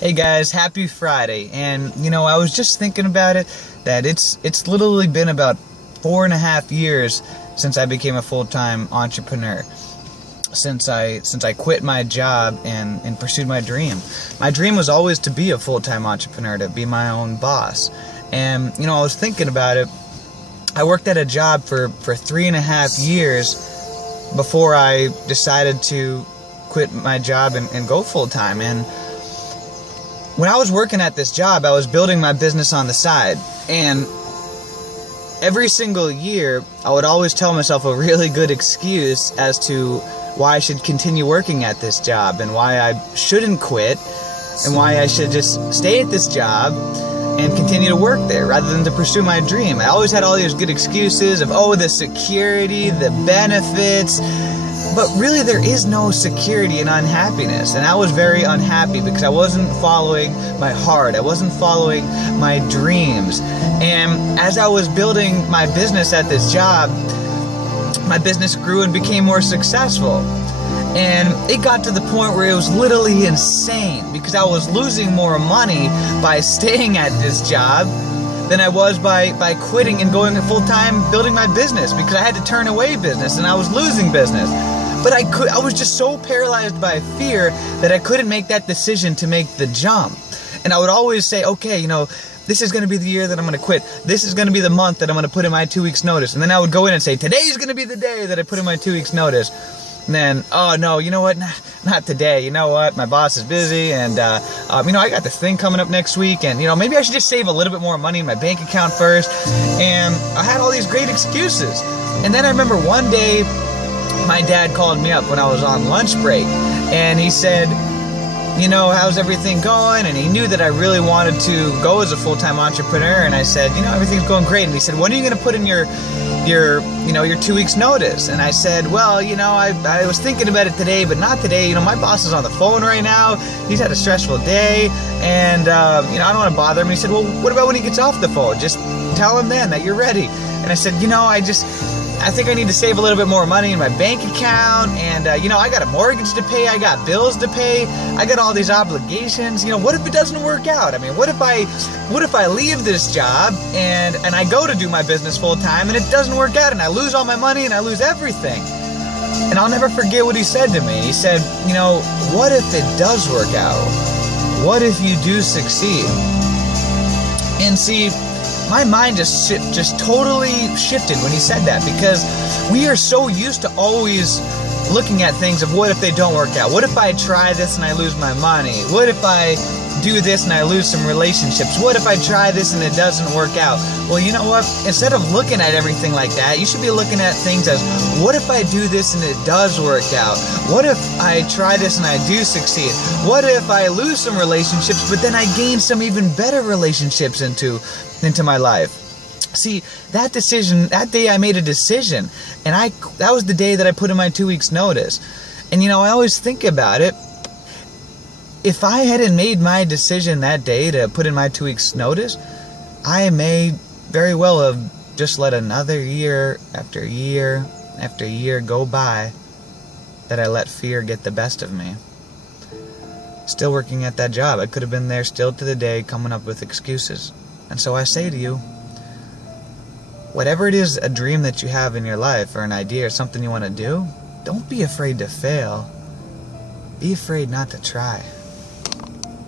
Hey guys, happy Friday. And I was just thinking about it, that it's literally been about 4.5 years since I became a full-time entrepreneur. Since I quit my job and pursued my dream. My dream was always to be a full-time entrepreneur, to be my own boss. And I was thinking about it. I worked at a job for 3.5 years before I decided to quit my job and go full-time. And when I was working at this job, I was building my business on the side, and every single year I would always tell myself a really good excuse as to why I should continue working at this job, and why I shouldn't quit, and why I should just stay at this job and continue to work there rather than to pursue my dream. I always had all these good excuses of, the security, the benefits. But really, there is no security in unhappiness. And I was very unhappy because I wasn't following my heart. I wasn't following my dreams. And as I was building my business at this job, my business grew and became more successful. And it got to the point where it was literally insane because I was losing more money by staying at this job than I was by quitting and going full-time building my business, because I had to turn away business and I was losing business. But I was just so paralyzed by fear that I couldn't make that decision to make the jump. And I would always say, okay, this is going to be the year that I'm going to quit. This is going to be the month that I'm going to put in my 2 weeks notice. And then I would go in and say, today's going to be the day that I put in my 2 weeks notice. And then, oh no, you know what? Not today. You know what? My boss is busy, and I got this thing coming up next week, and maybe I should just save a little bit more money in my bank account first. And I had all these great excuses. And then I remember one day, my dad called me up when I was on lunch break, and he said, how's everything going? And he knew that I really wanted to go as a full-time entrepreneur, and I said, everything's going great. And he said, when are you going to put in your 2 weeks notice? And I said, well, I was thinking about it today, but not today. My boss is on the phone right now. He's had a stressful day, and I don't want to bother him. And he said, well, what about when he gets off the phone? Just tell him then that you're ready. And I said, I think I need to save a little bit more money in my bank account, and I got a mortgage to pay, I got bills to pay, I got all these obligations. What if it doesn't work out? I mean, what if I leave this job and I go to do my business full time and it doesn't work out and I lose all my money and I lose everything? And I'll never forget what he said to me. He said, what if it does work out? What if you do succeed? And see, my mind just totally shifted when he said that, because we are so used to always looking at things of, what if they don't work out? What if I try this and I lose my money? What if I do this and I lose some relationships? What if I try this and it doesn't work out? Well, you know what? Instead of looking at everything like that, you should be looking at things as, what if I do this and it does work out? What if I try this and I do succeed? What if I lose some relationships, but then I gain some even better relationships into my life? See, that day I made a decision, and that was the day that I put in my 2 weeks notice. And I always think about it. If I hadn't made my decision that day to put in my 2 weeks notice, I may very well have just let another year after year after year go by that I let fear get the best of me. Still working at that job. I could have been there still to the day, coming up with excuses. And so I say to you, whatever it is, a dream that you have in your life, or an idea, or something you want to do, don't be afraid to fail. Be afraid not to try.